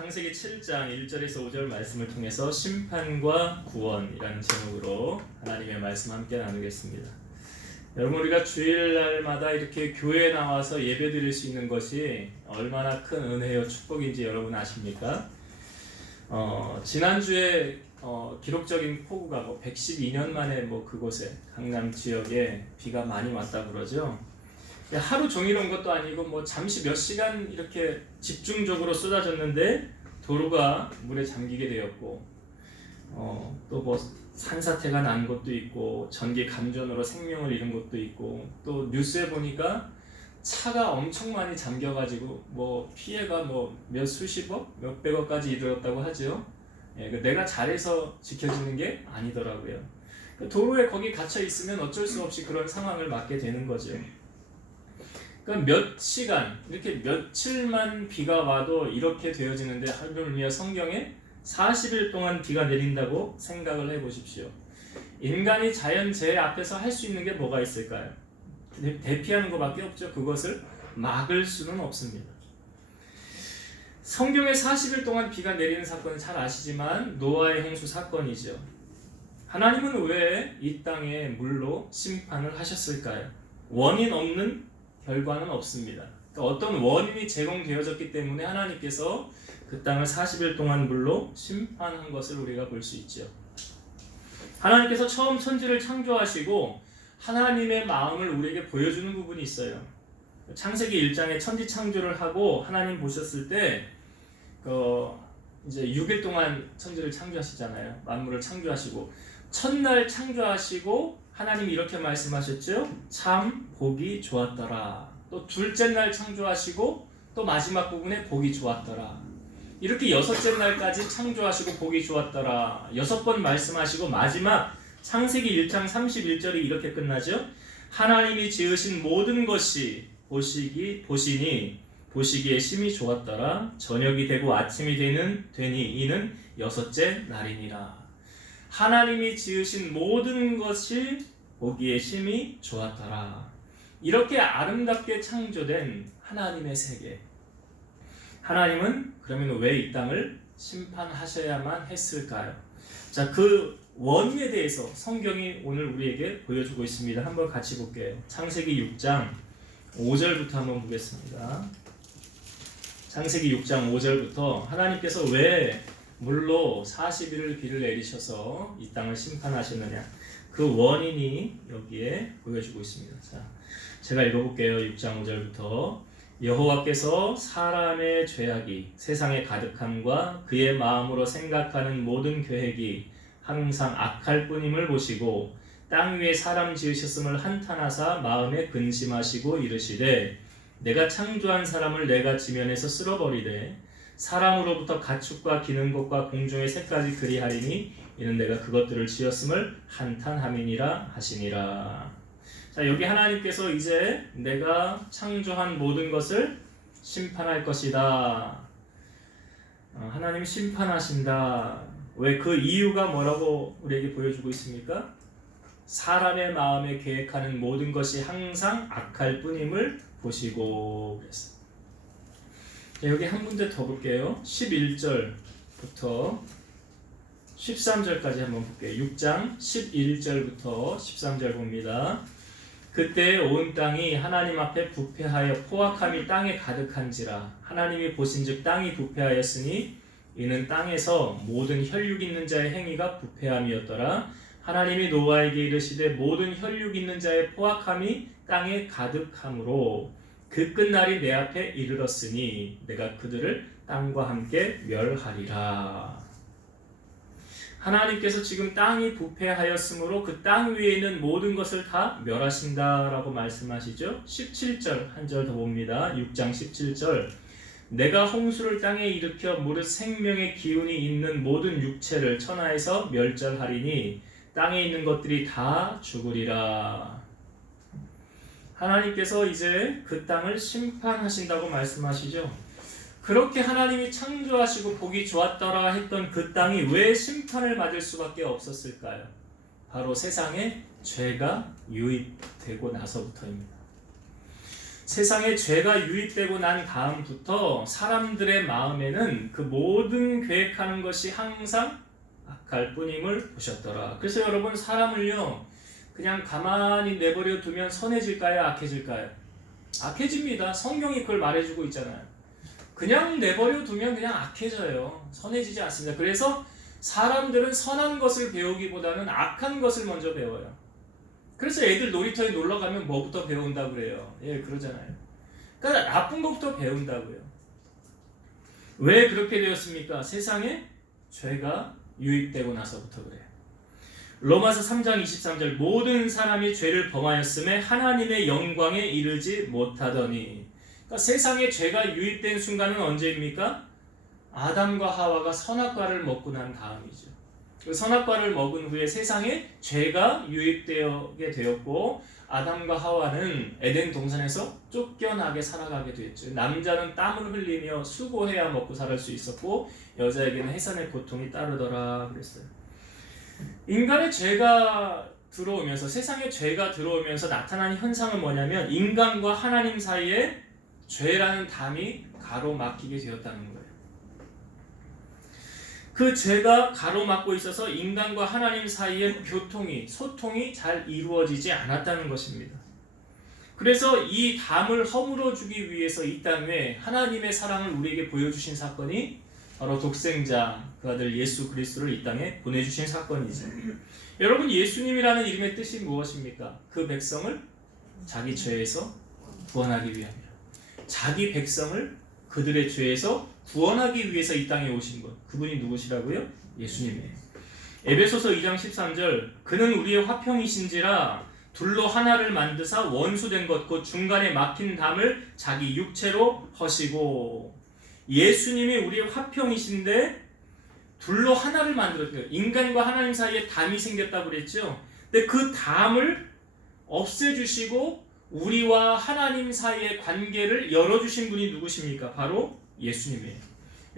창세기 7장 1절에서 5절 말씀을 통해서 심판과 구원이라는 제목으로 하나님의 말씀 함께 나누겠습니다. 여러분, 우리가 주일날마다 이렇게 교회에 나와서 예배드릴 수 있는 것이 얼마나 큰 은혜요 축복인지 여러분 아십니까? 지난주에 기록적인 폭우가 112년 만에 그곳에 강남 지역에 비가 많이 왔다 그러죠. 하루 종일 온 것도 아니고 잠시 몇 시간 이렇게 집중적으로 쏟아졌는데 도로가 물에 잠기게 되었고, 또 산사태가 난 것도 있고, 전기 감전으로 생명을 잃은 것도 있고, 또 뉴스에 보니까 차가 엄청 많이 잠겨가지고 피해가 몇 수십억, 몇 백억까지 이르렀다고 하죠. 내가 잘해서 지켜지는 게 아니더라고요. 도로에 거기 갇혀 있으면 어쩔 수 없이 그런 상황을 맞게 되는 거죠. 그러니까 몇 시간, 이렇게 며칠만 비가 와도 이렇게 되어지는데, 하물며 성경에 40일 동안 비가 내린다고 생각을 해보십시오. 인간이 자연재해 앞에서 할 수 있는 게 뭐가 있을까요? 대피하는 것밖에 없죠. 그것을 막을 수는 없습니다. 성경에 40일 동안 비가 내리는 사건은 잘 아시지만 노아의 홍수 사건이죠. 하나님은 왜 이 땅에 물로 심판을 하셨을까요? 원인 없는 결과는 없습니다. 그러니까 어떤 원인이 제공되어졌기 때문에 하나님께서 그 땅을 40일 동안 물로 심판한 것을 우리가 볼 수 있죠. 하나님께서 처음 천지를 창조하시고 하나님의 마음을 우리에게 보여주는 부분이 있어요. 창세기 1장에 천지 창조를 하고 하나님 보셨을 때 이제 6일 동안 천지를 창조하시잖아요. 만물을 창조하시고 첫날 창조하시고 하나님이 이렇게 말씀하셨죠. 참 보기 좋았더라. 또 둘째 날 창조하시고 또 마지막 부분에 보기 좋았더라. 이렇게 여섯째 날까지 창조하시고 보기 좋았더라. 6번 말씀하시고 마지막 창세기 1장 31절이 이렇게 끝나죠. 하나님이 지으신 모든 것이 보시기에 심히 좋았더라. 저녁이 되고 아침이 되니 이는 여섯째 날이니라. 하나님이 지으신 모든 것이 보기에 심히 좋았더라. 이렇게 아름답게 창조된 하나님의 세계, 하나님은 그러면 왜 이 땅을 심판하셔야만 했을까요? 자, 그 원인에 대해서 성경이 오늘 우리에게 보여주고 있습니다. 한번 같이 볼게요. 창세기 6장 5절부터 한번 보겠습니다. 창세기 6장 5절부터 하나님께서 왜 물로 40일을 비를 내리셔서 이 땅을 심판하셨느냐, 그 원인이 여기에 보여주고 있습니다. 자, 제가 읽어볼게요. 6장 5절부터 여호와께서 사람의 죄악이 세상에 가득함과 그의 마음으로 생각하는 모든 계획이 항상 악할 뿐임을 보시고 땅 위에 사람 지으셨음을 한탄하사 마음에 근심하시고 이르시되 내가 창조한 사람을 내가 지면에서 쓸어버리되 사람으로부터 가축과 기는 것과 공중의 새까지 그리하리니 이는 내가 그것들을 지었음을 한탄함이니라 하시니라. 자, 여기 하나님께서 이제 내가 창조한 모든 것을 심판할 것이다. 하나님 심판하신다. 왜? 그 이유가 뭐라고 우리에게 보여주고 있습니까? 사람의 마음에 계획하는 모든 것이 항상 악할 뿐임을 보시고 그랬어요. 여기 한 문제 더 볼게요. 11절부터 13절까지 한번 볼게요. 6장 11절부터 13절 봅니다. 그때 온 땅이 하나님 앞에 부패하여 포악함이 땅에 가득한지라. 하나님이 보신즉 땅이 부패하였으니 이는 땅에서 모든 혈육 있는 자의 행위가 부패함이었더라. 하나님이 노아에게 이르시되 모든 혈육 있는 자의 포악함이 땅에 가득함으로 그 끝날이 내 앞에 이르렀으니 내가 그들을 땅과 함께 멸하리라. 하나님께서 지금 땅이 부패하였으므로 그 땅 위에 있는 모든 것을 다 멸하신다라고 말씀하시죠. 17절 한 절 더 봅니다. 6장 17절 내가 홍수를 땅에 일으켜 무릇 생명의 기운이 있는 모든 육체를 천하에서 멸절하리니 땅에 있는 것들이 다 죽으리라. 하나님께서 이제 그 땅을 심판하신다고 말씀하시죠. 그렇게 하나님이 창조하시고 보기 좋았더라 했던 그 땅이 왜 심판을 받을 수밖에 없었을까요? 바로 세상에 죄가 유입되고 나서부터입니다. 세상에 죄가 유입되고 난 다음부터 사람들의 마음에는 그 모든 계획하는 것이 항상 악할 뿐임을 보셨더라. 그래서 여러분, 사람을요 그냥 가만히 내버려 두면 선해질까요, 악해질까요? 악해집니다. 성경이 그걸 말해주고 있잖아요. 그냥 내버려 두면 그냥 악해져요. 선해지지 않습니다. 그래서 사람들은 선한 것을 배우기보다는 악한 것을 먼저 배워요. 그래서 애들 놀이터에 놀러 가면 뭐부터 배운다고 그래요. 예, 그러잖아요. 그러니까 나쁜 것부터 배운다고요. 왜 그렇게 되었습니까? 세상에 죄가 유입되고 나서부터 그래요. 로마서 3장 23절, 모든 사람이 죄를 범하였음에 하나님의 영광에 이르지 못하더니. 그러니까 세상에 죄가 유입된 순간은 언제입니까? 아담과 하와가 선악과를 먹고 난 다음이죠. 그 선악과를 먹은 후에 세상에 죄가 유입되게 되었고, 아담과 하와는 에덴 동산에서 쫓겨나게 살아가게 되었죠. 남자는 땀을 흘리며 수고해야 먹고 살 수 있었고, 여자에게는 해산의 고통이 따르더라 그랬어요. 인간의 죄가 들어오면서, 세상에 죄가 들어오면서 나타나는 현상은 뭐냐면, 인간과 하나님 사이에 죄라는 담이 가로막히게 되었다는 거예요. 그 죄가 가로막고 있어서 인간과 하나님 사이의 소통이 잘 이루어지지 않았다는 것입니다. 그래서 이 담을 허물어주기 위해서 이 땅에 하나님의 사랑을 우리에게 보여주신 사건이 바로 독생자, 그 아들 예수 그리스도를 이 땅에 보내주신 사건이죠. 여러분, 예수님이라는 이름의 뜻이 무엇입니까? 그 백성을 자기 죄에서 구원하기 위함이라. 자기 백성을 그들의 죄에서 구원하기 위해서 이 땅에 오신 분, 그분이 누구시라고요? 예수님이에요. 에베소서 2장 13절, 그는 우리의 화평이신지라 둘로 하나를 만드사 원수된 것 곧 중간에 막힌 담을 자기 육체로 허시고. 예수님이 우리의 화평이신데 둘로 하나를 만들었대요. 인간과 하나님 사이에 담이 생겼다고 그랬죠. 근데 그 담을 없애주시고 우리와 하나님 사이의 관계를 열어주신 분이 누구십니까? 바로 예수님이에요.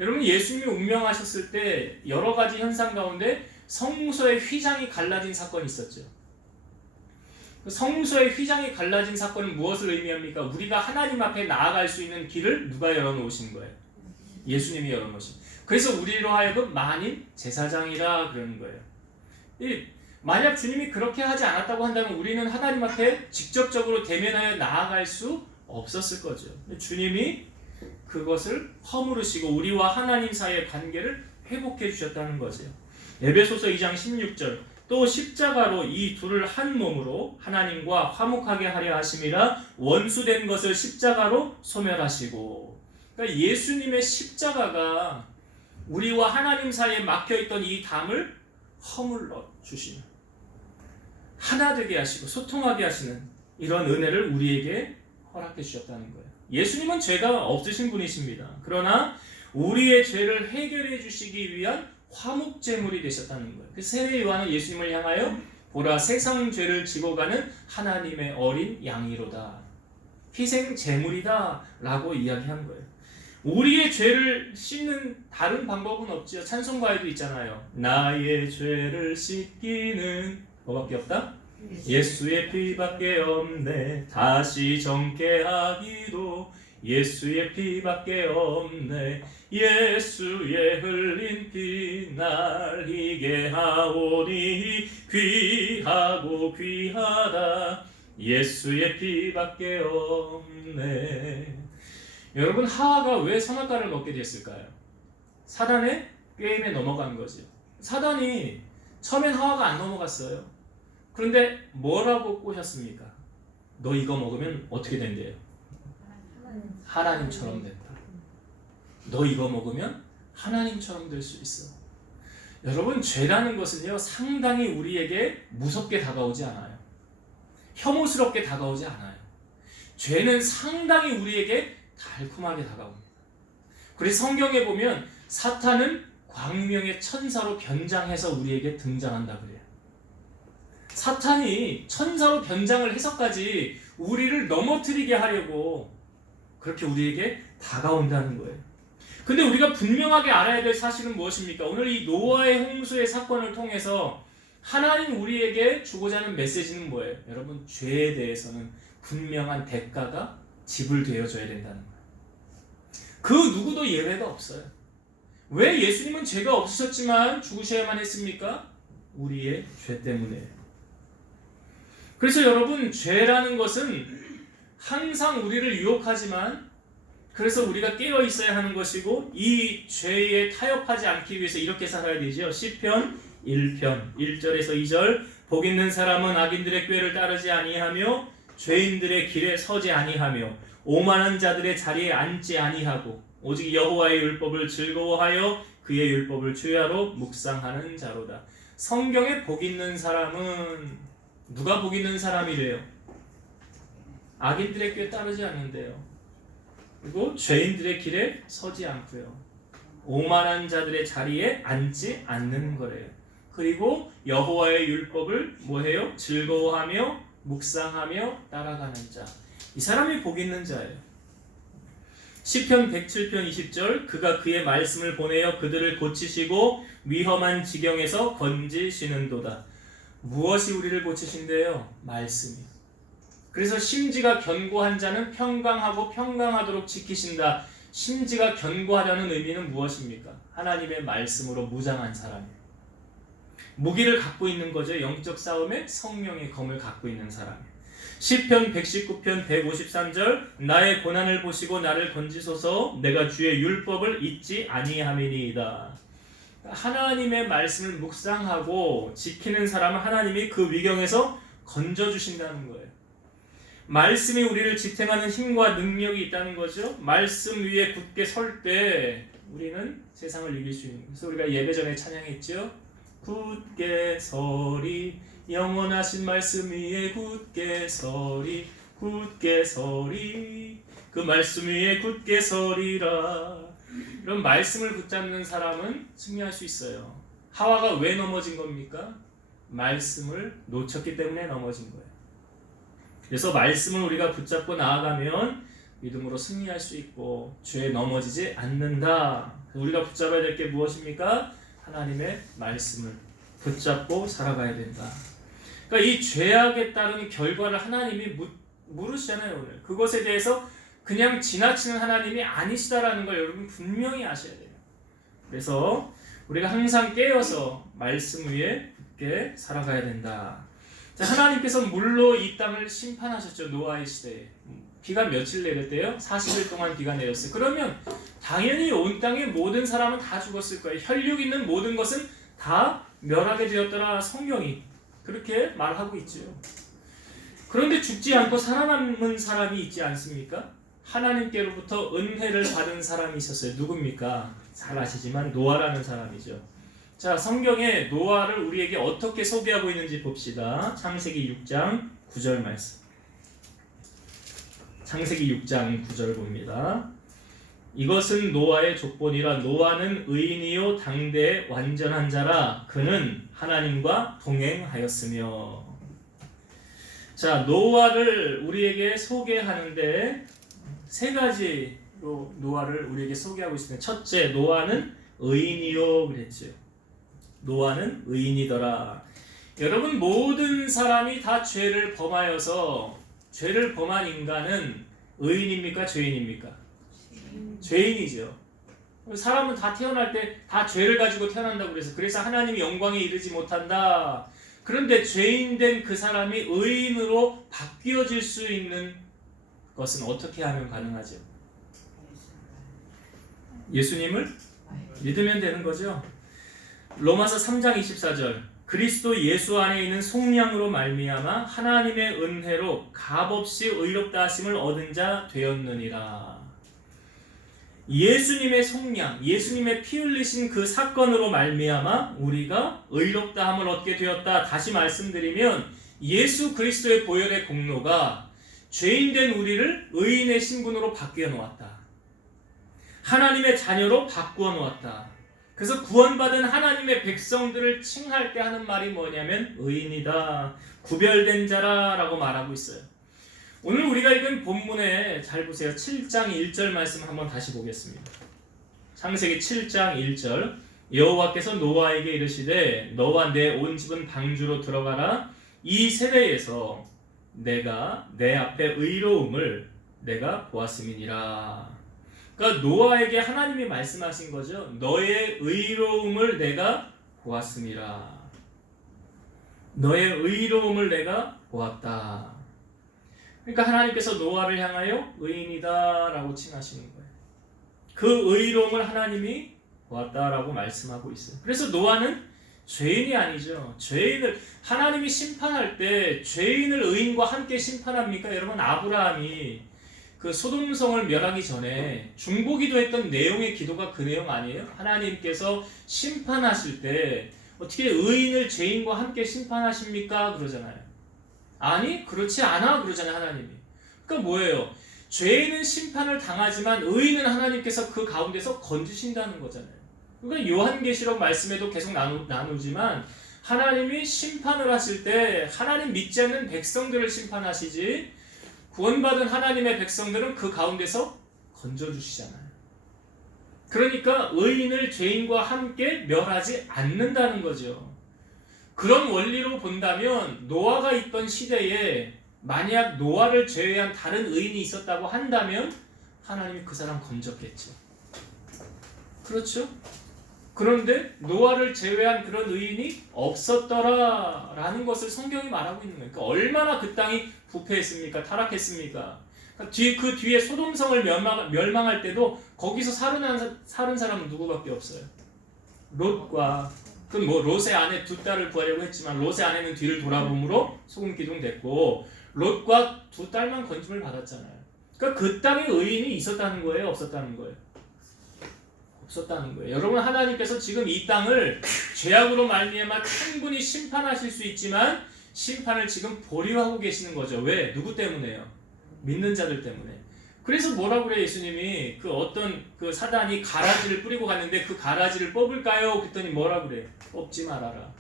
여러분, 예수님이 운명하셨을 때 여러 가지 현상 가운데 성소의 휘장이 갈라진 사건이 있었죠. 성소의 휘장이 갈라진 사건은 무엇을 의미합니까? 우리가 하나님 앞에 나아갈 수 있는 길을 누가 열어놓으신 거예요? 예수님이 열어놓으신. 그래서 우리로 하여금 만인 제사장이라 그러는 거예요. 만약 주님이 그렇게 하지 않았다고 한다면 우리는 하나님 앞에 직접적으로 대면하여 나아갈 수 없었을 거죠. 주님이 그것을 허물으시고 우리와 하나님 사이의 관계를 회복해 주셨다는 거죠. 에베소서 2장 16절, 또 십자가로 이 둘을 한 몸으로 하나님과 화목하게 하려 하심이라 원수된 것을 십자가로 소멸하시고. 그러니까 예수님의 십자가가 우리와 하나님 사이에 막혀있던 이 담을 허물러 주시는, 하나 되게 하시고 소통하게 하시는 이런 은혜를 우리에게 허락해 주셨다는 거예요. 예수님은 죄가 없으신 분이십니다. 그러나 우리의 죄를 해결해 주시기 위한 화목제물이 되셨다는 거예요. 그 세례 요한은 예수님을 향하여 보라 세상 죄를 지고 가는 하나님의 어린 양이로다, 희생제물이다 라고 이야기한 거예요. 우리의 죄를 씻는 다른 방법은 없지요. 찬송가에도 있잖아요. 나의 죄를 씻기는 뭐밖에 없다? 예수의 피밖에 없네. 다시 정케 하기도 예수의 피밖에 없네. 예수의 흘린 피 날 희게 하오니 귀하고 귀하다. 예수의 피밖에 없네. 여러분, 하와가 왜 선악과를 먹게 됐을까요? 사단의 게임에 넘어간 거죠. 사단이 처음엔 하와가 안 넘어갔어요. 그런데 뭐라고 꼬셨습니까? 너 이거 먹으면 어떻게 된대요? 하나님처럼 된다. 너 이거 먹으면 하나님처럼 될 수 있어. 여러분, 죄라는 것은요 상당히 우리에게 무섭게 다가오지 않아요. 혐오스럽게 다가오지 않아요. 죄는 상당히 우리에게 달콤하게 다가옵니다. 그래서 성경에 보면 사탄은 광명의 천사로 변장해서 우리에게 등장한다 그래요. 사탄이 천사로 변장을 해서까지 우리를 넘어뜨리게 하려고 그렇게 우리에게 다가온다는 거예요. 근데 우리가 분명하게 알아야 될 사실은 무엇입니까? 오늘 이 노아의 홍수의 사건을 통해서 하나님 우리에게 주고자 하는 메시지는 뭐예요? 여러분, 죄에 대해서는 분명한 대가가 지불되어줘야 된다는 거예요. 그 누구도 예외가 없어요. 왜 예수님은 죄가 없으셨지만 죽으셔야만 했습니까? 우리의 죄 때문에. 그래서 여러분, 죄라는 것은 항상 우리를 유혹하지만, 그래서 우리가 깨어 있어야 하는 것이고, 이 죄에 타협하지 않기 위해서 이렇게 살아야 되죠. 시편 1편 1절에서 2절, 복 있는 사람은 악인들의 꾀를 따르지 아니하며 죄인들의 길에 서지 아니하며 오만한 자들의 자리에 앉지 아니하고 오직 여호와의 율법을 즐거워하여 그의 율법을 주야로 묵상하는 자로다. 성경에 복 있는 사람은 누가 복 있는 사람이래요? 악인들의 꾀 따르지 않는데요. 그리고 죄인들의 길에 서지 않고요. 오만한 자들의 자리에 앉지 않는 거래요. 그리고 여호와의 율법을 뭐해요? 즐거워하며 묵상하며 따라가는 자. 이 사람이 복 있는 자예요. 시편 107편 20절, 그가 그의 말씀을 보내어 그들을 고치시고 위험한 지경에서 건지시는도다. 무엇이 우리를 고치신대요? 말씀이. 그래서 심지가 견고한 자는 평강하고 평강하도록 지키신다. 심지가 견고하다는 의미는 무엇입니까? 하나님의 말씀으로 무장한 사람이에요. 무기를 갖고 있는 거죠. 영적 싸움에 성령의 검을 갖고 있는 사람이에요. 시편 119편 153절, 나의 고난을 보시고 나를 건지소서, 내가 주의 율법을 잊지 아니함이니이다. 하나님의 말씀을 묵상하고 지키는 사람은 하나님이 그 위경에서 건져주신다는 거예요. 말씀이 우리를 지탱하는 힘과 능력이 있다는 거죠. 말씀 위에 굳게 설 때 우리는 세상을 이길 수 있는 거예요. 그래서 우리가 예배 전에 찬양했죠. 굳게 서리, 영원하신 말씀 위에 굳게 서리, 굳게 서리, 그 말씀 위에 굳게 서리라. 이런 말씀을 붙잡는 사람은 승리할 수 있어요. 하와가 왜 넘어진 겁니까? 말씀을 놓쳤기 때문에 넘어진 거예요. 그래서 말씀을 우리가 붙잡고 나아가면 믿음으로 승리할 수 있고 죄에 넘어지지 않는다. 우리가 붙잡아야 될 게 무엇입니까? 하나님의 말씀을 붙잡고 살아가야 된다. 그러니까 이 죄악에 따른 결과를 하나님이 물으시잖아요. 오늘 그것에 대해서 그냥 지나치는 하나님이 아니시다라는 걸 여러분 분명히 아셔야 돼요. 그래서 우리가 항상 깨어서 말씀 위에 굳게 살아가야 된다. 자, 하나님께서 물로 이 땅을 심판하셨죠. 노아의 시대에 비가 며칠 내렸대요? 40일 동안 비가 내렸어요. 그러면 당연히 온 땅의 모든 사람은 다 죽었을 거예요. 혈육 있는 모든 것은 다 멸하게 되었더라. 성경이 그렇게 말하고 있죠. 그런데 죽지 않고 살아남은 사람이 있지 않습니까? 하나님께로부터 은혜를 받은 사람이 있었어요. 누굽니까? 잘 아시지만 노아라는 사람이죠. 자, 성경에 노아를 우리에게 어떻게 소개하고 있는지 봅시다. 창세기 6장 9절 말씀. 창세기 6장 9절 봅니다. 이것은 노아의 족본이라. 노아는 의인이요 당대의 완전한 자라. 그는 하나님과 동행하였으며. 자, 노아를 우리에게 소개하는데 세 가지로 노아를 우리에게 소개하고 있습니다. 첫째, 노아는 의인이요 그랬죠. 노아는 의인이더라. 여러분, 모든 사람이 다 죄를 범하여서, 죄를 범한 인간은 의인입니까? 죄인입니까? 죄인이죠. 사람은 다 태어날 때 다 죄를 가지고 태어난다고 그래서 하나님이 영광에 이르지 못한다. 그런데 죄인된 그 사람이 의인으로 바뀌어질 수 있는 것은 어떻게 하면 가능하죠? 예수님을 믿으면 되는 거죠. 로마서 3장 24절, 그리스도 예수 안에 있는 속량으로 말미암아 하나님의 은혜로 값없이 의롭다 하심을 얻은 자 되었느니라. 예수님의 속량, 예수님의 피 흘리신 그 사건으로 말미암아 우리가 의롭다 함을 얻게 되었다. 다시 말씀드리면 예수 그리스도의 보혈의 공로가 죄인된 우리를 의인의 신분으로 바뀌어 놓았다. 하나님의 자녀로 바꾸어 놓았다. 그래서 구원받은 하나님의 백성들을 칭할 때 하는 말이 뭐냐면 의인이다, 구별된 자라 라고 말하고 있어요. 오늘 우리가 읽은 본문에 잘 보세요. 7장 1절 말씀 한번 다시 보겠습니다. 창세기 7장 1절, 여호와께서 노아에게 이르시되 너와 내 온 집은 방주로 들어가라. 이 세대에서 내가 내 앞에 의로움을 내가 보았음이니라. 그러니까 노아에게 하나님이 말씀하신 거죠. 너의 의로움을 내가 보았음이라. 너의 의로움을 내가 보았다. 그러니까 하나님께서 노아를 향하여 의인이다 라고 칭하시는 거예요. 그 의로움을 하나님이 보았다라고 말씀하고 있어요. 그래서 노아는 죄인이 아니죠. 죄인을 하나님이 심판할 때 죄인을 의인과 함께 심판합니까? 여러분, 아브라함이 그 소돔성을 멸하기 전에 중보기도했던 내용의 기도가 그 내용 아니에요? 하나님께서 심판하실 때 어떻게 의인을 죄인과 함께 심판하십니까? 그러잖아요. 아니, 그렇지 않아 그러잖아요, 하나님이. 그러니까 뭐예요? 죄인은 심판을 당하지만 의인은 하나님께서 그 가운데서 건지신다는 거잖아요. 그러니까 요한계시록 말씀에도 계속 나누지만 하나님이 심판을 하실 때 하나님 믿지 않는 백성들을 심판하시지, 구원받은 하나님의 백성들은 그 가운데서 건져주시잖아요. 그러니까 의인을 죄인과 함께 멸하지 않는다는 거죠. 그런 원리로 본다면 노아가 있던 시대에 만약 노아를 제외한 다른 의인이 있었다고 한다면 하나님이 그 사람 건졌겠죠. 그렇죠? 그런데 노아를 제외한 그런 의인이 없었더라라는 것을 성경이 말하고 있는 거예요. 그러니까 얼마나 그 땅이 부패했습니까? 타락했습니까? 그러니까 그 뒤에 소돔성을 멸망할 때도 거기서 살은 사람은 누구밖에 없어요. 롯과 그럼 뭐 롯의 아내 두 딸을 구하려고 했지만 롯의 아내는 뒤를 돌아봄으로 소금 기둥 됐고 롯과 두 딸만 건짐을 받았잖아요. 그러니까 그 땅에 의인이 있었다는 거예요, 없었다는 거예요? 없었다는 거예요. 여러분, 하나님께서 지금 이 땅을 죄악으로 말미암아 충분히 심판하실 수 있지만 심판을 지금 보류하고 계시는 거죠. 왜? 누구 때문에요? 믿는 자들 때문에. 그래서 뭐라고 그래 예수님이 그 어떤 그 사단이 가라지를 뿌리고 갔는데 그 가라지를 뽑을까요? 그랬더니 뭐라고 그래? 뽑지 말아라.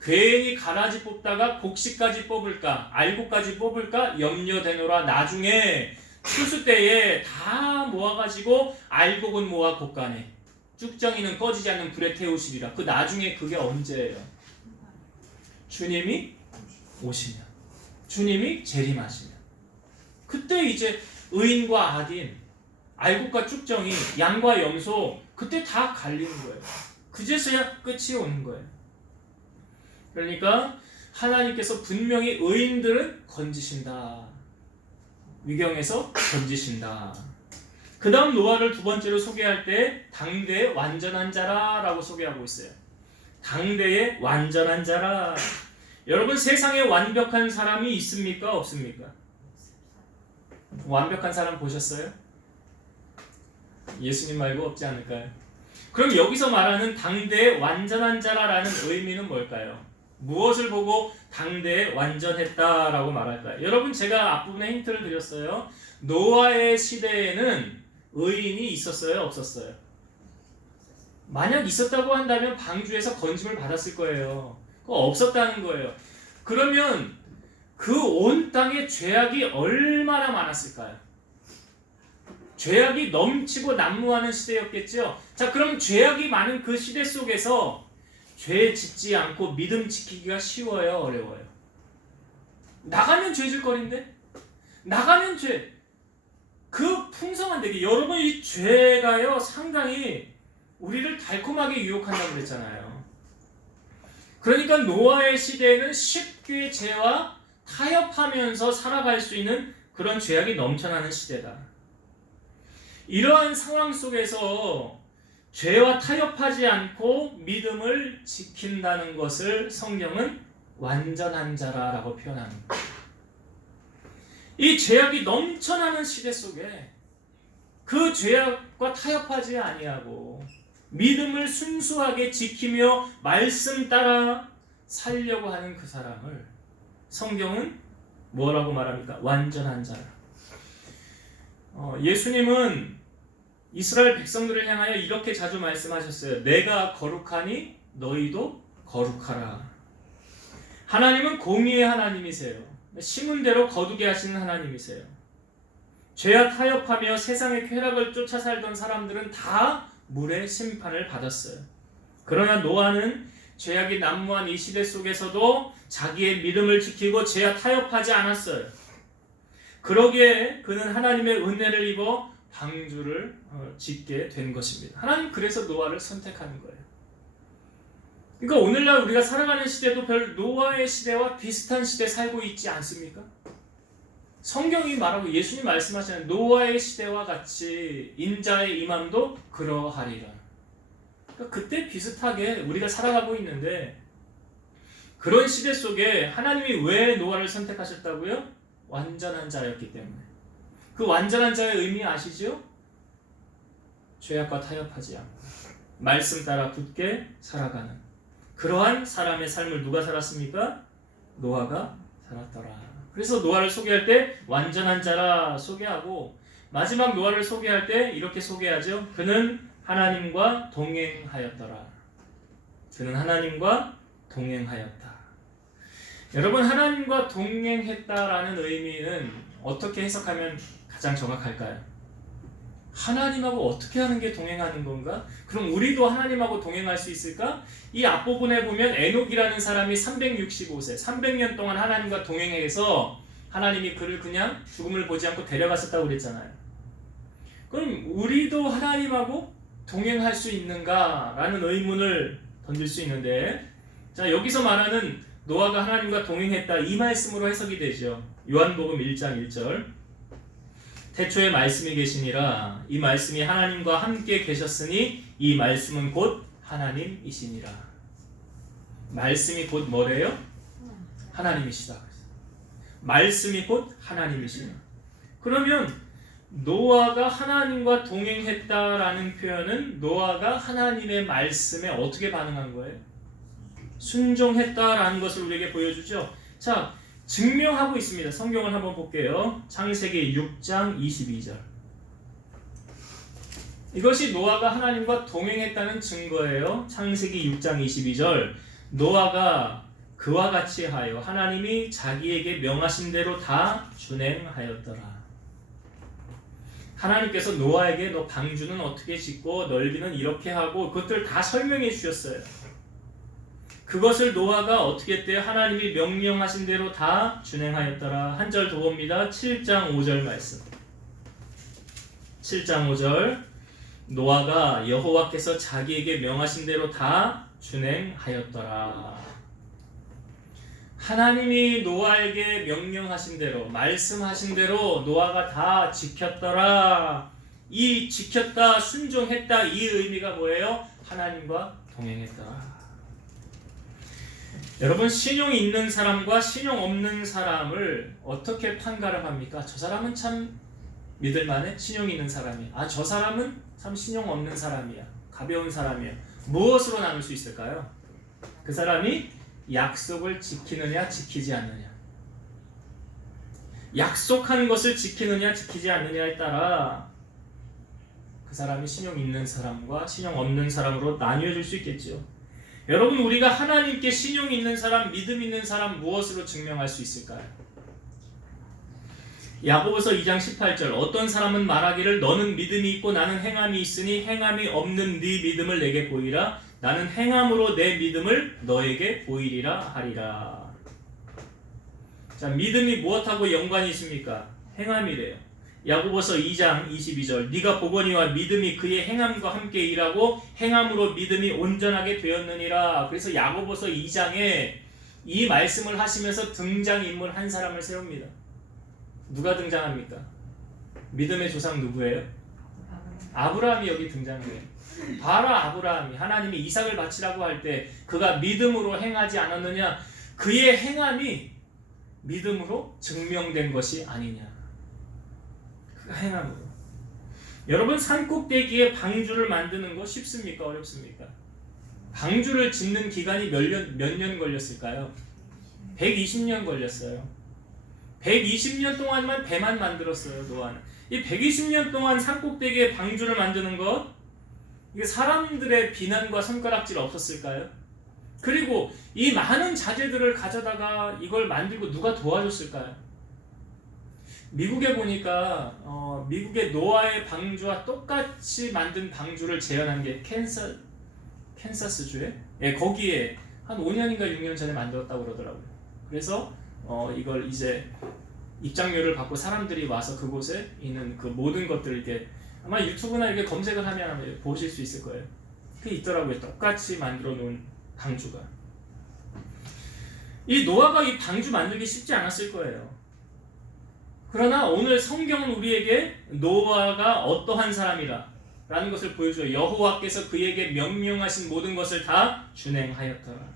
괜히 가라지 뽑다가 곡식까지 뽑을까? 알곡까지 뽑을까? 염려되노라. 나중에 추수 때에 다 모아가지고 알곡은 모아 곡간에 쭉정이는 꺼지지 않는 불에 태우시리라. 그 나중에 그게 언제예요? 주님이 오시면, 주님이 재림하시면, 그때 이제 의인과 악인, 알곡과 쭉정이, 양과 염소, 그때 다 갈리는 거예요. 그제서야 끝이 오는 거예요. 그러니까 하나님께서 분명히 의인들은 건지신다. 위경에서 건지신다. 그 다음 노아를 두 번째로 소개할 때 당대의 완전한 자라 라고 소개하고 있어요. 당대의 완전한 자라. 여러분, 세상에 완벽한 사람이 있습니까? 없습니까? 완벽한 사람 보셨어요? 예수님 말고 없지 않을까요? 그럼 여기서 말하는 당대의 완전한 자라라는 의미는 뭘까요? 무엇을 보고 당대에 완전했다라고 말할까요? 여러분, 제가 앞부분에 힌트를 드렸어요. 노아의 시대에는 의인이 있었어요? 없었어요? 만약 있었다고 한다면 방주에서 건짐을 받았을 거예요. 그거 없었다는 거예요. 그러면 그 온 땅에 죄악이 얼마나 많았을까요? 죄악이 넘치고 난무하는 시대였겠죠. 자, 그럼 죄악이 많은 그 시대 속에서 죄 짓지 않고 믿음 지키기가 쉬워요, 어려워요? 나가면 죄질거리인데? 나가면 죄. 그 풍성한 대기. 여러분, 이 죄가요 상당히 우리를 달콤하게 유혹한다고 그랬잖아요. 그러니까 노아의 시대에는 쉽게 죄와 타협하면서 살아갈 수 있는 그런 죄악이 넘쳐나는 시대다. 이러한 상황 속에서 죄와 타협하지 않고 믿음을 지킨다는 것을 성경은 완전한 자라라고 표현합니다. 이 죄악이 넘쳐나는 시대 속에 그 죄악과 타협하지 아니하고 믿음을 순수하게 지키며 말씀 따라 살려고 하는 그 사람을 성경은 뭐라고 말합니까? 완전한 자라. 예수님은 이스라엘 백성들을 향하여 이렇게 자주 말씀하셨어요. 내가 거룩하니 너희도 거룩하라. 하나님은 공의의 하나님이세요. 심은 대로 거두게 하시는 하나님이세요. 죄와 타협하며 세상의 쾌락을 쫓아 살던 사람들은 다 물의 심판을 받았어요. 그러나 노아는 죄악이 난무한 이 시대 속에서도 자기의 믿음을 지키고 죄와 타협하지 않았어요. 그러기에 그는 하나님의 은혜를 입어 방주를 짓게 된 것입니다. 하나님 그래서 노아를 선택하는 거예요. 그러니까 오늘날 우리가 살아가는 시대도 별 노아의 시대와 비슷한 시대에 살고 있지 않습니까? 성경이 말하고 예수님 말씀하시는 노아의 시대와 같이 인자의 임함도 그러하리라. 그러니까 그때 비슷하게 우리가 살아가고 있는데 그런 시대 속에 하나님이 왜 노아를 선택하셨다고요? 완전한 자였기 때문에. 그 완전한 자의 의미 아시죠? 죄악과 타협하지 않고 말씀 따라 굳게 살아가는 그러한 사람의 삶을 누가 살았습니까? 노아가 살았더라. 그래서 노아를 소개할 때 완전한 자라 소개하고 마지막 노아를 소개할 때 이렇게 소개하죠. 그는 하나님과 동행하였더라. 그는 하나님과 동행하였다. 여러분, 하나님과 동행했다라는 의미는 어떻게 해석하면 가장 정확할까요? 하나님하고 어떻게 하는 게 동행하는 건가? 그럼 우리도 하나님하고 동행할 수 있을까? 이 앞부분에 보면 에녹이라는 사람이 365세, 300년 동안 하나님과 동행해서 하나님이 그를 그냥 죽음을 보지 않고 데려갔었다고 그랬잖아요. 그럼 우리도 하나님하고 동행할 수 있는가라는 의문을 던질 수 있는데, 자, 여기서 말하는 노아가 하나님과 동행했다 이 말씀으로 해석이 되죠. 요한복음 1장 1절. 태초에 말씀이 계시니라. 이 말씀이 하나님과 함께 계셨으니 이 말씀은 곧 하나님이시니라. 말씀이 곧 뭐래요? 하나님이시다. 말씀이 곧 하나님이시니라. 그러면 노아가 하나님과 동행했다라는 표현은 노아가 하나님의 말씀에 어떻게 반응한 거예요? 순종했다라는 것을 우리에게 보여주죠. 자, 증명하고 있습니다. 성경을 한번 볼게요. 창세기 6장 22절. 이것이 노아가 하나님과 동행했다는 증거예요. 창세기 6장 22절. 노아가 그와 같이 하여 하나님이 자기에게 명하신 대로 다 준행하였더라. 하나님께서 노아에게 너 방주는 어떻게 짓고 넓이는 이렇게 하고 그것들 다 설명해 주셨어요. 그것을 노아가 어떻게 했대요? 하나님이 명령하신 대로 다 준행하였더라. 한 절 더 봅니다. 7장 5절 말씀. 7장 5절. 노아가 여호와께서 자기에게 명하신 대로 다 준행하였더라. 하나님이 노아에게 명령하신 대로 말씀하신 대로 노아가 다 지켰더라. 이 지켰다, 순종했다 이 의미가 뭐예요? 하나님과 동행했다. 여러분, 신용 있는 사람과 신용 없는 사람을 어떻게 판가름합니까? 저 사람은 참 믿을만해? 신용 있는 사람이. 아, 저 사람은 참 신용 없는 사람이야. 가벼운 사람이야. 무엇으로 나눌 수 있을까요? 그 사람이 약속을 지키느냐 지키지 않느냐. 약속한 것을 지키느냐 지키지 않느냐에 따라 그 사람이 신용 있는 사람과 신용 없는 사람으로 나뉘어질 수 있겠죠. 여러분, 우리가 하나님께 신용 있는 사람, 믿음 있는 사람 무엇으로 증명할 수 있을까요? 야고보서 2장 18절. 어떤 사람은 말하기를 너는 믿음이 있고 나는 행함이 있으니 행함이 없는 네 믿음을 내게 보이라. 나는 행함으로 내 믿음을 너에게 보이리라 하리라. 자, 믿음이 무엇하고 연관이 있습니까? 행함이래요. 야고보서 2장 22절. 네가 보거니와 믿음이 그의 행함과 함께 일하고 행함으로 믿음이 온전하게 되었느니라. 그래서 야고보서 2장에 이 말씀을 하시면서 등장인물 한 사람을 세웁니다. 누가 등장합니까? 믿음의 조상 누구예요? 아브라함이 여기 등장해요. 바로 아브라함이 하나님이 이삭을 바치라고 할 때 그가 믿음으로 행하지 않았느냐? 그의 행함이 믿음으로 증명된 것이 아니냐? 그가 행함으로. 여러분, 산꼭대기에 방주를 만드는 거 쉽습니까? 어렵습니까? 방주를 짓는 기간이 몇 년 걸렸을까요? 120년 걸렸어요. 120년 동안만 배만 만들었어요. 노아는. 이 120년 동안 산꼭대기에 방주를 만드는 것, 이게 사람들의 비난과 손가락질 없었을까요? 그리고 이 많은 자재들을 가져다가 이걸 만들고 누가 도와줬을까요? 미국에 보니까 미국의 노아의 방주와 똑같이 만든 방주를 재현한 게 캔사스주에, 거기에 한 5년인가 6년 전에 만들었다고 그러더라고요. 그래서 이걸 이제 입장료를 받고 사람들이 와서 그곳에 있는 그 모든 것들을 이렇게 아마 유튜브나 이렇게 검색을 하면 아마 보실 수 있을 거예요. 그게 있더라고요. 똑같이 만들어 놓은 방주가. 이 노아가 이 방주 만들기 쉽지 않았을 거예요. 그러나 오늘 성경은 우리에게 노아가 어떠한 사람이라 라는 것을 보여줘요. 여호와께서 그에게 명령하신 모든 것을 다 준행하였더라.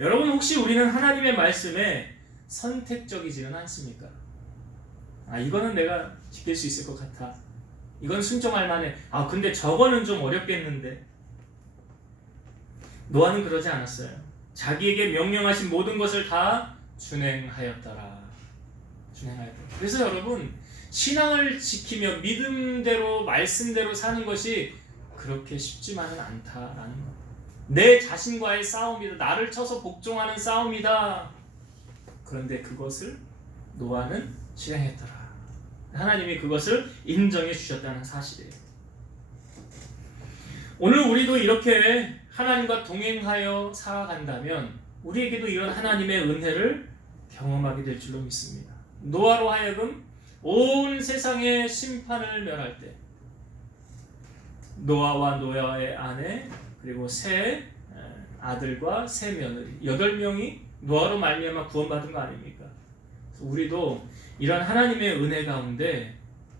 여러분, 혹시 우리는 하나님의 말씀에 선택적이지는 않습니까? 이거는 내가 지킬 수 있을 것 같아. 이건 순종할 만해. 근데 저거는 좀 어렵겠는데. 노아는 그러지 않았어요. 자기에게 명령하신 모든 것을 다 준행하였더라. 그래서 여러분, 신앙을 지키며 믿음대로 말씀대로 사는 것이 그렇게 쉽지만은 않다라는 것. 내 자신과의 싸움이다. 나를 쳐서 복종하는 싸움이다. 그런데 그것을 노아는 실행했더라. 하나님이 그것을 인정해 주셨다는 사실이에요. 오늘 우리도 이렇게 하나님과 동행하여 살아간다면 우리에게도 이런 하나님의 은혜를 경험하게 될 줄로 믿습니다. 노아로 하여금 온 세상의 심판을 멸할 때 노아와 노아의 아내 그리고 세 아들과 세 며느리 8명이 노아로 말미암아 구원받은 거 아닙니까? 우리도 이런 하나님의 은혜 가운데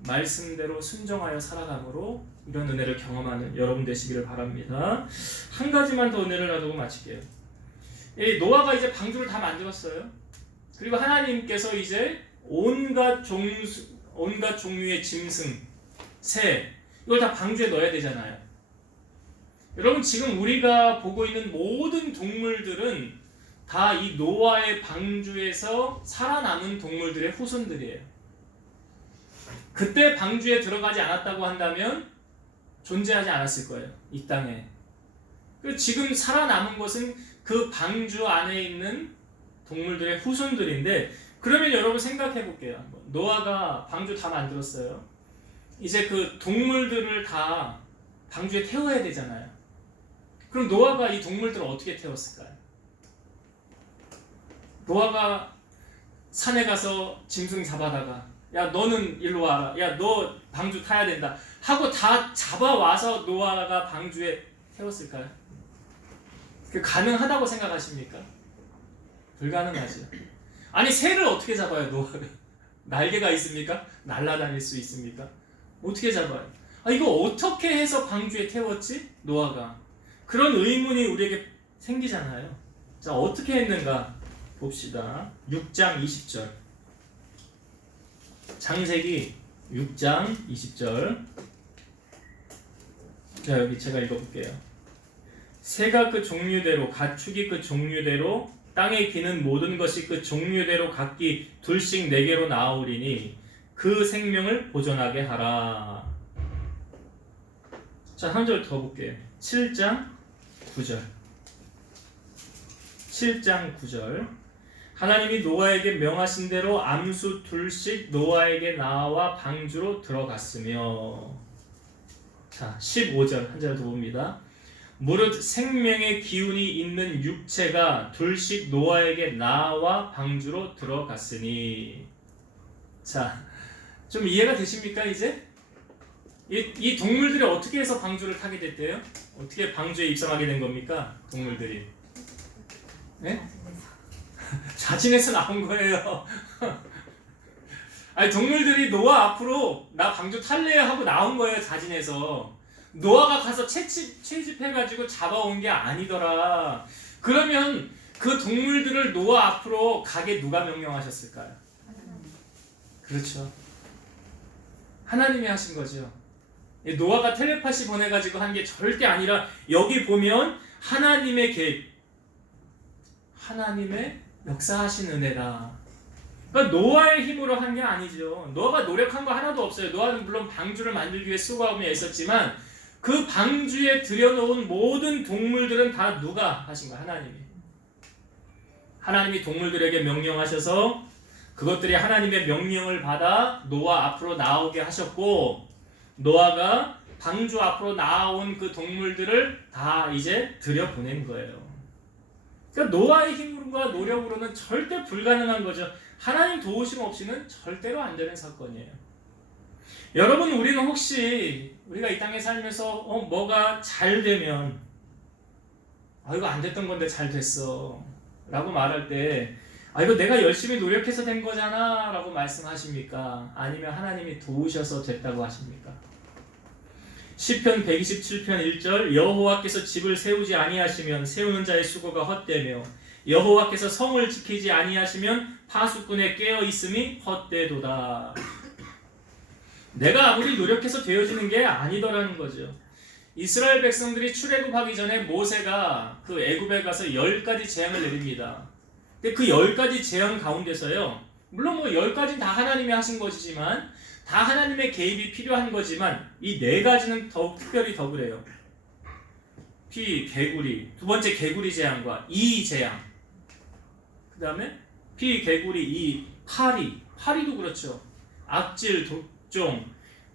말씀대로 순종하여 살아감으로 이런 은혜를 경험하는 여러분 되시기를 바랍니다. 한 가지만 더 은혜를 놔두고 마칠게요. 노아가 이제 방주를 다 만들었어요. 그리고 하나님께서 이제 온갖 종류의 짐승, 새 이걸 다 방주에 넣어야 되잖아요. 여러분, 지금 우리가 보고 있는 모든 동물들은 다 이 노아의 방주에서 살아남은 동물들의 후손들이에요. 그때 방주에 들어가지 않았다고 한다면 존재하지 않았을 거예요. 이 땅에. 지금 살아남은 것은 그 방주 안에 있는 동물들의 후손들인데, 그러면 여러분 생각해 볼게요. 노아가 방주 다 만들었어요. 이제 그 동물들을 다 방주에 태워야 되잖아요. 그럼 노아가 이 동물들을 어떻게 태웠을까요? 노아가 산에 가서 짐승 잡아다가 야 너는 일로 와라, 야 너 방주 타야 된다 하고 다 잡아와서 노아가 방주에 태웠을까요? 그 가능하다고 생각하십니까? 불가능하죠. 아니 새를 어떻게 잡아요? 노아가 날개가 있습니까? 날아다닐 수 있습니까? 어떻게 잡아요? 이거 어떻게 해서 방주에 태웠지? 노아가. 그런 의문이 우리에게 생기잖아요. 자, 어떻게 했는가 봅시다. 6장 20절. 창세기 6장 20절. 자, 여기 제가 읽어볼게요. 새가 그 종류대로, 가축이 그 종류대로, 땅에 기는 모든 것이 그 종류대로 각기 둘씩 4개로 나아오리니 그 생명을 보존하게 하라. 자, 한 절 더 볼게요. 7장 9절. 7장 9절. 하나님이 노아에게 명하신 대로 암수 둘씩 노아에게 나와 방주로 들어갔으며. 자, 15절 한 절 더 봅니다. 무릇 생명의 기운이 있는 육체가 둘씩 노아에게 나와 방주로 들어갔으니. 자, 좀 이해가 되십니까 이제? 이 동물들이 어떻게 해서 방주를 타게 됐대요? 어떻게 방주에 입성하게 된 겁니까? 동물들이. 네? 자진해서 나온 거예요. 아니, 동물들이 노아 앞으로 나 방주 탈래요 하고 나온 거예요. 자진해서. 노아가 가서 채집해가지고 잡아온 게 아니더라. 그러면 그 동물들을 노아 앞으로 가게 누가 명령하셨을까요? 그렇죠. 하나님이 하신 거죠. 노아가 텔레파시 보내가지고 한 게 절대 아니라 여기 보면 하나님의 계획, 하나님의 역사하신 은혜다. 그러니까 노아의 힘으로 한 게 아니죠. 노아가 노력한 거 하나도 없어요. 노아는 물론 방주를 만들기 위해 수고하며 애썼지만 그 방주에 들여놓은 모든 동물들은 다 누가 하신 거야? 하나님이. 하나님이 동물들에게 명령하셔서 그것들이 하나님의 명령을 받아 노아 앞으로 나오게 하셨고, 노아가 방주 앞으로 나온 그 동물들을 다 이제 들여보낸 거예요. 그러니까 노아의 힘과 노력으로는 절대 불가능한 거죠. 하나님 도우심 없이는 절대로 안 되는 사건이에요. 여러분, 우리는 혹시 우리가 이 땅에 살면서 뭐가 잘 되면 이거 안 됐던 건데 잘 됐어 라고 말할 때 이거 내가 열심히 노력해서 된 거잖아 라고 말씀하십니까? 아니면 하나님이 도우셔서 됐다고 하십니까? 시편 127편 1절 여호와께서 집을 세우지 아니하시면 세우는 자의 수고가 헛되며 여호와께서 성을 지키지 아니하시면 파수꾼의 깨어 있음이 헛되도다. 내가 아무리 노력해서 되어지는 게 아니더라는 거죠. 이스라엘 백성들이 출애굽하기 전에 모세가 그 애굽에 가서 10가지 재앙을 내립니다. 근데 그 10가지 재앙 가운데서요, 물론 뭐 10가지는 다 하나님이 하신 것이지만 다 하나님의 개입이 필요한 거지만 이 4가지는 더욱 특별히 더 그래요. 피, 개구리, 두 번째 개구리 재앙과 이 재앙, 그 다음에 피, 개구리, 이, 파리도 그렇죠. 악질, 독종,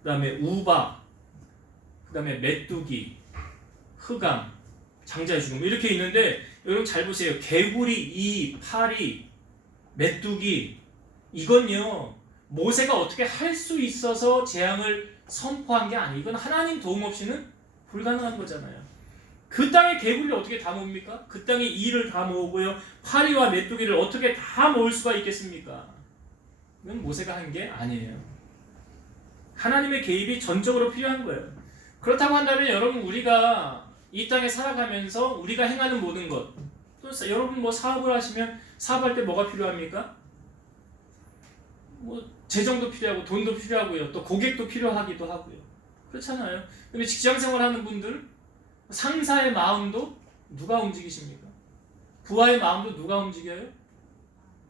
그 다음에 우박, 그 다음에 메뚜기, 흑암, 장자의 죽음 이렇게 있는데 여러분 잘 보세요. 개구리, 이, 파리, 메뚜기 이건요 모세가 어떻게 할 수 있어서 재앙을 선포한 게 아니에요. 이건 하나님 도움 없이는 불가능한 거잖아요. 그 땅에 개구리를 어떻게 다 모읍니까? 그 땅에 이를 다 모으고요 파리와 메뚜기를 어떻게 다 모을 수가 있겠습니까? 이건 모세가 한 게 아니에요. 하나님의 개입이 전적으로 필요한 거예요. 그렇다고 한다면 여러분 우리가 이 땅에 살아가면서 우리가 행하는 모든 것, 또 여러분 뭐 사업을 하시면 사업할 때 뭐가 필요합니까? 뭐 재정도 필요하고 돈도 필요하고요. 또 고객도 필요하기도 하고요. 그렇잖아요. 근데 직장생활 하는 분들 상사의 마음도 누가 움직이십니까? 부하의 마음도 누가 움직여요?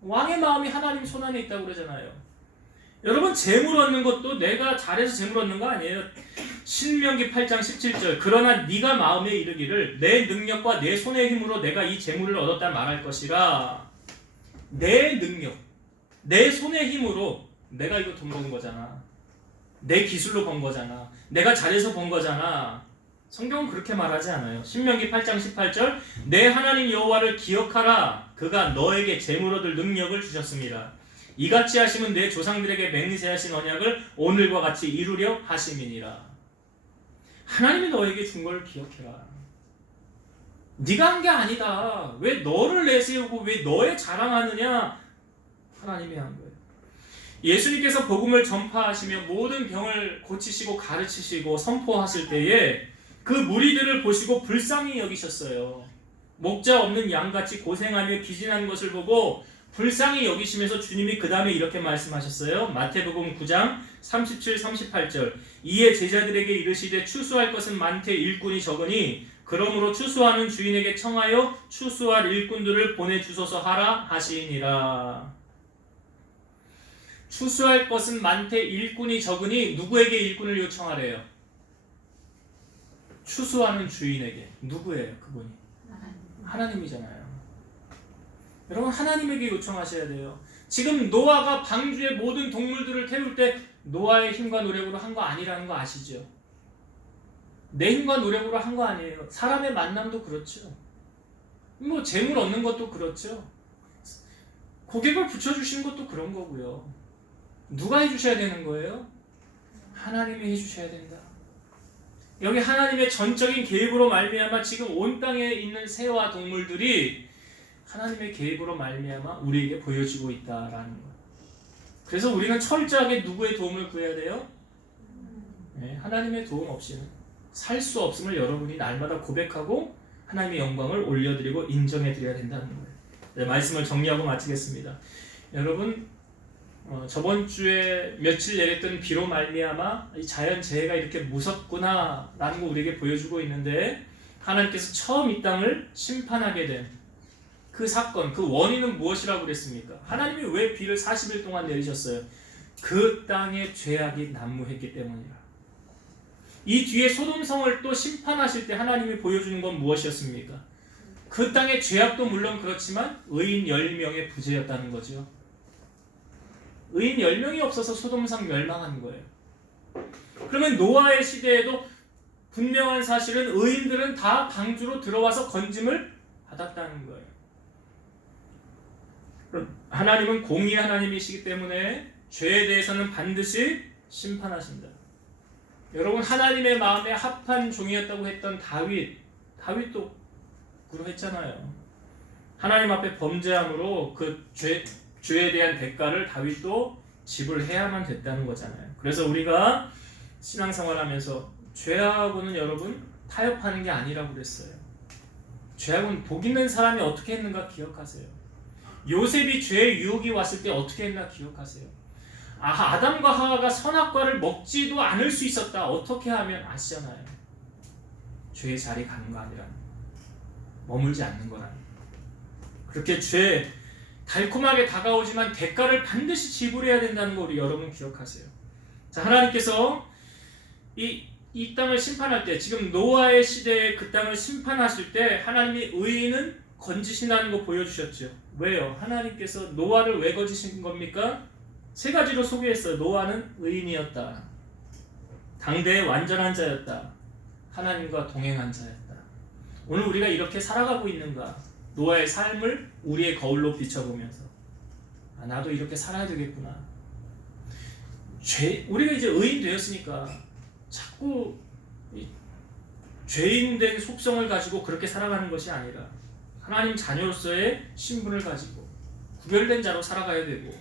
왕의 마음이 하나님 손안에 있다고 그러잖아요. 여러분 재물 얻는 것도 내가 잘해서 재물 얻는 거 아니에요. 신명기 8장 17절 그러나 네가 마음에 이르기를 내 능력과 내 손의 힘으로 내가 이 재물을 얻었다 말할 것이라. 내 능력, 내 손의 힘으로 내가 이거 돈 버는 거잖아. 내 기술로 번 거잖아. 내가 잘해서 번 거잖아. 성경은 그렇게 말하지 않아요. 신명기 8장 18절 내 하나님 여호와를 기억하라. 그가 너에게 재물 얻을 능력을 주셨습니다. 이같이 하시면 내 조상들에게 맹세하신 언약을 오늘과 같이 이루려 하심이니라. 하나님이 너에게 준 걸 기억해라. 네가 한 게 아니다. 왜 너를 내세우고 왜 너의 자랑하느냐? 하나님이 한 거예요. 예수님께서 복음을 전파하시며 모든 병을 고치시고 가르치시고 선포하실 때에 그 무리들을 보시고 불쌍히 여기셨어요. 목자 없는 양같이 고생하며 기진한 것을 보고 불쌍히 여기시면서 주님이 그 다음에 이렇게 말씀하셨어요. 마태복음 9장 37, 38절 이에 제자들에게 이르시되 추수할 것은 많되 일꾼이 적으니 그러므로 추수하는 주인에게 청하여 추수할 일꾼들을 보내주소서 하라 하시니라. 추수할 것은 많되 일꾼이 적으니 누구에게 일꾼을 요청하래요? 추수하는 주인에게. 누구예요? 그분이? 하나님이잖아요. 여러분 하나님에게 요청하셔야 돼요. 지금 노아가 방주의 모든 동물들을 태울 때 노아의 힘과 노력으로 한 거 아니라는 거 아시죠? 내 힘과 노력으로 한 거 아니에요. 사람의 만남도 그렇죠. 뭐 재물 얻는 것도 그렇죠. 고객을 붙여주신 것도 그런 거고요. 누가 해주셔야 되는 거예요? 하나님이 해주셔야 된다. 여기 하나님의 전적인 개입으로 말미암아 지금 온 땅에 있는 새와 동물들이 하나님의 개입으로 말미암아 우리에게 보여지고 있다라는 거예요. 그래서 우리는 철저하게 누구의 도움을 구해야 돼요? 네, 하나님의 도움 없이는 살 수 없음을 여러분이 날마다 고백하고 하나님의 영광을 올려드리고 인정해드려야 된다는 거예요. 네, 말씀을 정리하고 마치겠습니다. 여러분 저번 주에 며칠 내렸던 비로 말미암아 이 자연재해가 이렇게 무섭구나 라는 거 우리에게 보여주고 있는데 하나님께서 처음 이 땅을 심판하게 된 그 사건, 그 원인은 무엇이라고 그랬습니까? 하나님이 왜 비를 40일 동안 내리셨어요? 그 땅에 죄악이 난무했기 때문이라. 이 뒤에 소돔성을 또 심판하실 때 하나님이 보여주는 건 무엇이었습니까? 그 땅의 죄악도 물론 그렇지만 의인 10명의 부재였다는 거죠. 의인 10명이 없어서 소돔성 멸망한 거예요. 그러면 노아의 시대에도 분명한 사실은 의인들은 다 방주로 들어와서 건짐을 받았다는 거예요. 하나님은 공의의 하나님이시기 때문에 죄에 대해서는 반드시 심판하신다. 여러분, 하나님의 마음에 합한 종이었다고 했던 다윗도 그러했잖아요. 하나님 앞에 범죄함으로 그 죄에 대한 대가를 다윗도 지불해야만 됐다는 거잖아요. 그래서 우리가 신앙생활하면서 죄하고는 여러분 타협하는 게 아니라고 그랬어요. 죄하고는 복 있는 사람이 어떻게 했는가 기억하세요. 요셉이 죄의 유혹이 왔을 때 어떻게 했나 기억하세요. 아담과 하와가 선악과를 먹지도 않을 수 있었다. 어떻게 하면 아시잖아요. 죄의 자리 가는 거 아니라 머물지 않는 거라니. 그렇게 죄 달콤하게 다가오지만 대가를 반드시 지불해야 된다는 거 우리 여러분 기억하세요. 자, 하나님께서 이 땅을 심판할 때, 지금 노아의 시대에 그 땅을 심판하실 때 하나님이 의인은 건지신다는 거 보여주셨죠. 왜요? 하나님께서 노아를 왜 건지신 겁니까? 세 가지로 소개했어요. 노아는 의인이었다. 당대의 완전한 자였다. 하나님과 동행한 자였다. 오늘 우리가 이렇게 살아가고 있는가? 노아의 삶을 우리의 거울로 비춰보면서 나도 이렇게 살아야 되겠구나. 우리가 이제 의인 되었으니까 자꾸 죄인된 속성을 가지고 그렇게 살아가는 것이 아니라 하나님 자녀로서의 신분을 가지고 구별된 자로 살아가야 되고,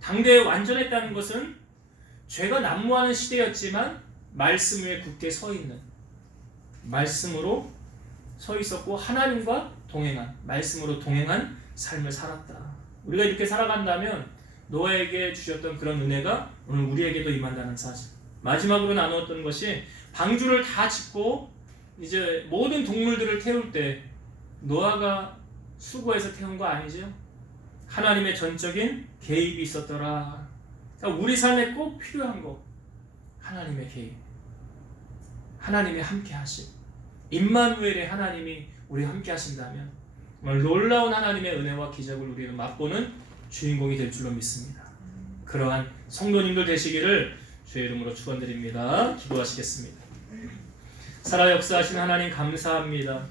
당대에 완전했다는 것은 죄가 난무하는 시대였지만 말씀 위에 굳게 서 있는, 말씀으로 서 있었고 하나님과 동행한, 말씀으로 동행한 삶을 살았다. 우리가 이렇게 살아간다면 노아에게 주셨던 그런 은혜가 오늘 우리에게도 임한다는 사실. 마지막으로 나누었던 것이, 방주를 다 짓고 이제 모든 동물들을 태울 때 노아가 수고해서 태운 거 아니죠? 하나님의 전적인 개입이 있었더라. 그러니까 우리 삶에 꼭 필요한 거, 하나님의 개입, 하나님의 함께 하심. 임마누엘의 하나님이 우리와 함께 하신다면 정말 놀라운 하나님의 은혜와 기적을 우리는 맛보는 주인공이 될 줄로 믿습니다. 그러한 성도님들 되시기를 주의 이름으로 축원드립니다. 기도하시겠습니다. 살아 역사하신 하나님 감사합니다.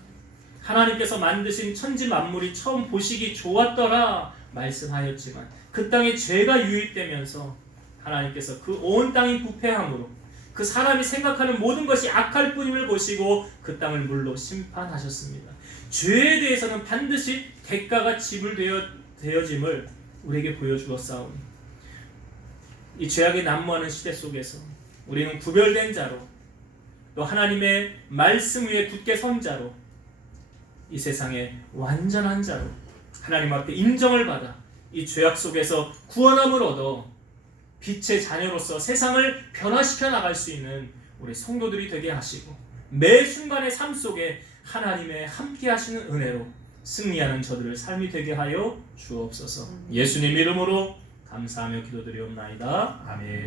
하나님께서 만드신 천지 만물이 처음 보시기 좋았더라 말씀하였지만 그 땅에 죄가 유입되면서 하나님께서 그 온 땅이 부패함으로 그 사람이 생각하는 모든 것이 악할 뿐임을 보시고 그 땅을 물로 심판하셨습니다. 죄에 대해서는 반드시 대가가 지불되어짐을 우리에게 보여주었사오니 이 죄악이 난무하는 시대 속에서 우리는 구별된 자로, 또 하나님의 말씀 위에 굳게 선 자로, 이 세상의 완전한 자로 하나님 앞에 인정을 받아 이 죄악 속에서 구원함을 얻어 빛의 자녀로서 세상을 변화시켜 나갈 수 있는 우리 성도들이 되게 하시고, 매 순간의 삶 속에 하나님의 함께 하시는 은혜로 승리하는 저들의 삶이 되게 하여 주옵소서. 예수님 이름으로 감사하며 기도드리옵나이다. 아멘.